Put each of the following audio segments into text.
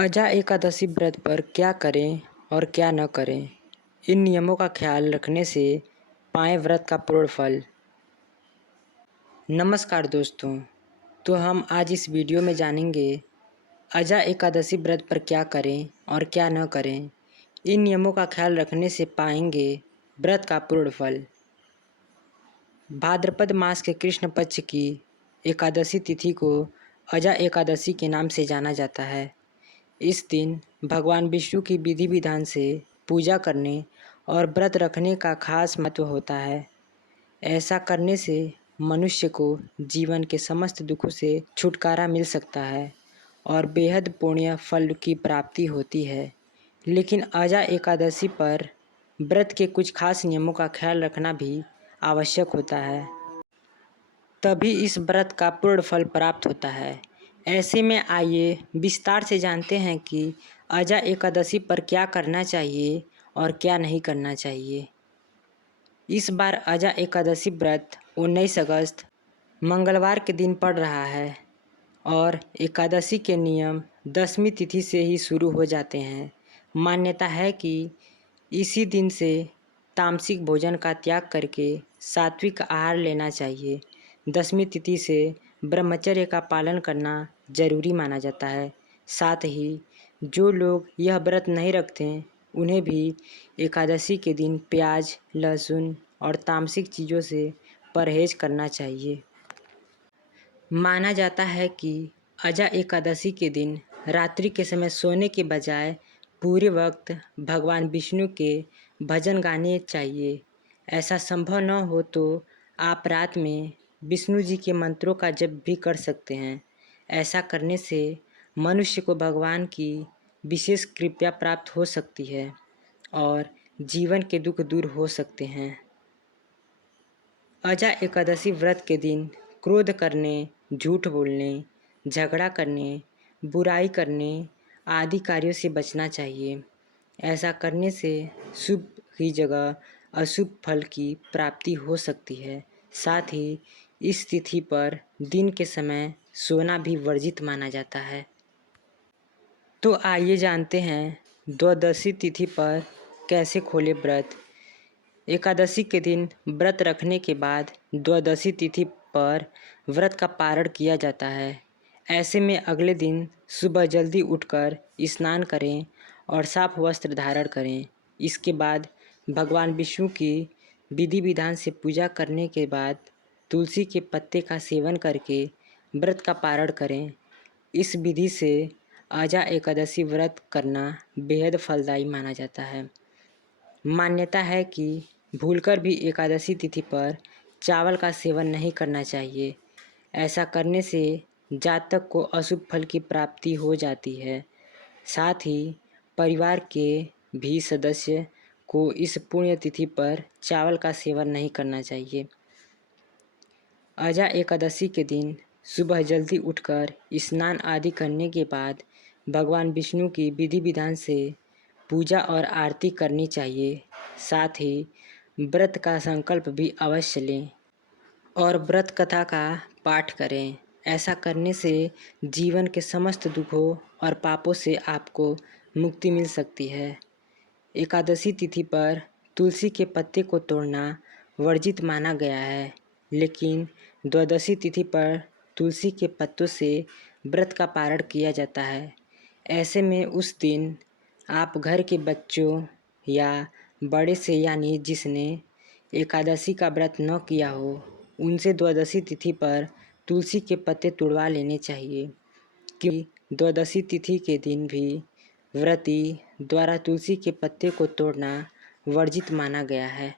अजा एकादशी व्रत पर क्या करें और क्या न करें, इन नियमों का ख्याल रखने से पाएं व्रत का पूर्ण फल। नमस्कार दोस्तों, तो हम आज इस वीडियो में जानेंगे अजा एकादशी व्रत पर क्या करें और क्या न करें। इन नियमों का ख्याल रखने से पाएंगे व्रत का पूर्ण फल। भाद्रपद मास के कृष्ण पक्ष की एकादशी तिथि को अजा एकादशी के नाम से जाना जाता है। इस दिन भगवान विष्णु की विधि विधान से पूजा करने और व्रत रखने का खास महत्व होता है। ऐसा करने से मनुष्य को जीवन के समस्त दुखों से छुटकारा मिल सकता है और बेहद पुण्य फल की प्राप्ति होती है। लेकिन अजा एकादशी पर व्रत के कुछ खास नियमों का ख्याल रखना भी आवश्यक होता है, तभी इस व्रत का पूर्ण फल प्राप्त होता है। ऐसे में आइए विस्तार से जानते हैं कि अजा एकादशी पर क्या करना चाहिए और क्या नहीं करना चाहिए। इस बार अजा एकादशी व्रत 19 अगस्त मंगलवार के दिन पड़ रहा है और एकादशी के नियम 10वीं तिथि से ही शुरू हो जाते हैं। मान्यता है कि इसी दिन से तामसिक भोजन का त्याग करके सात्विक आहार लेना चाहिए। 10वीं तिथि से ब्रह्मचर्य का पालन करना जरूरी माना जाता है। साथ ही जो लोग यह व्रत नहीं रखते उन्हें भी एकादशी के दिन प्याज, लहसुन और तामसिक चीज़ों से परहेज करना चाहिए। माना जाता है कि अजा एकादशी के दिन रात्रि के समय सोने के बजाय पूरे वक्त भगवान विष्णु के भजन गाने चाहिए। ऐसा संभव न हो तो आप रात में विष्णु जी के मंत्रों का जप भी कर सकते हैं। ऐसा करने से मनुष्य को भगवान की विशेष कृपा प्राप्त हो सकती है और जीवन के दुख दूर हो सकते हैं। अजा एकादशी व्रत के दिन क्रोध करने, झूठ बोलने, झगड़ा करने, बुराई करने आदि कार्यों से बचना चाहिए। ऐसा करने से शुभ की जगह अशुभ फल की प्राप्ति हो सकती है। साथ ही इस तिथि पर दिन के समय सोना भी वर्जित माना जाता है। तो आइए जानते हैं द्वादशी तिथि पर कैसे खोले व्रत। एकादशी के दिन व्रत रखने के बाद द्वादशी तिथि पर व्रत का पारण किया जाता है। ऐसे में अगले दिन सुबह जल्दी उठकर स्नान करें और साफ वस्त्र धारण करें। इसके बाद भगवान विष्णु की विधि विधान से पूजा करने के बाद तुलसी के पत्ते का सेवन करके व्रत का पारण करें। इस विधि से अजा एकादशी व्रत करना बेहद फलदायी माना जाता है। मान्यता है कि भूलकर भी एकादशी तिथि पर चावल का सेवन नहीं करना चाहिए। ऐसा करने से जातक को अशुभ फल की प्राप्ति हो जाती है। साथ ही परिवार के भी सदस्य को इस पुण्य तिथि पर चावल का सेवन नहीं करना चाहिए। अजा एकादशी के दिन सुबह जल्दी उठकर स्नान आदि करने के बाद भगवान विष्णु की विधि विधान से पूजा और आरती करनी चाहिए। साथ ही व्रत का संकल्प भी अवश्य लें और व्रत कथा का पाठ करें। ऐसा करने से जीवन के समस्त दुखों और पापों से आपको मुक्ति मिल सकती है। एकादशी तिथि पर तुलसी के पत्ते को तोड़ना वर्जित माना गया है, लेकिन द्वादशी तिथि पर तुलसी के पत्तों से व्रत का पारण किया जाता है। ऐसे में उस दिन आप घर के बच्चों या बड़े से यानी जिसने एकादशी का व्रत न किया हो उनसे द्वादशी तिथि पर तुलसी के पत्ते तुड़वा लेने चाहिए, क्योंकि द्वादशी तिथि के दिन भी व्रती द्वारा तुलसी के पत्ते को तोड़ना वर्जित माना गया है।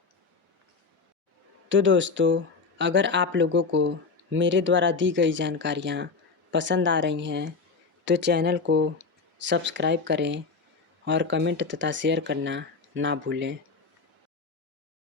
तो दोस्तों, अगर आप लोगों को मेरे द्वारा दी गई जानकारियाँ पसंद आ रही हैं तो चैनल को सब्सक्राइब करें और कमेंट तथा शेयर करना ना भूलें।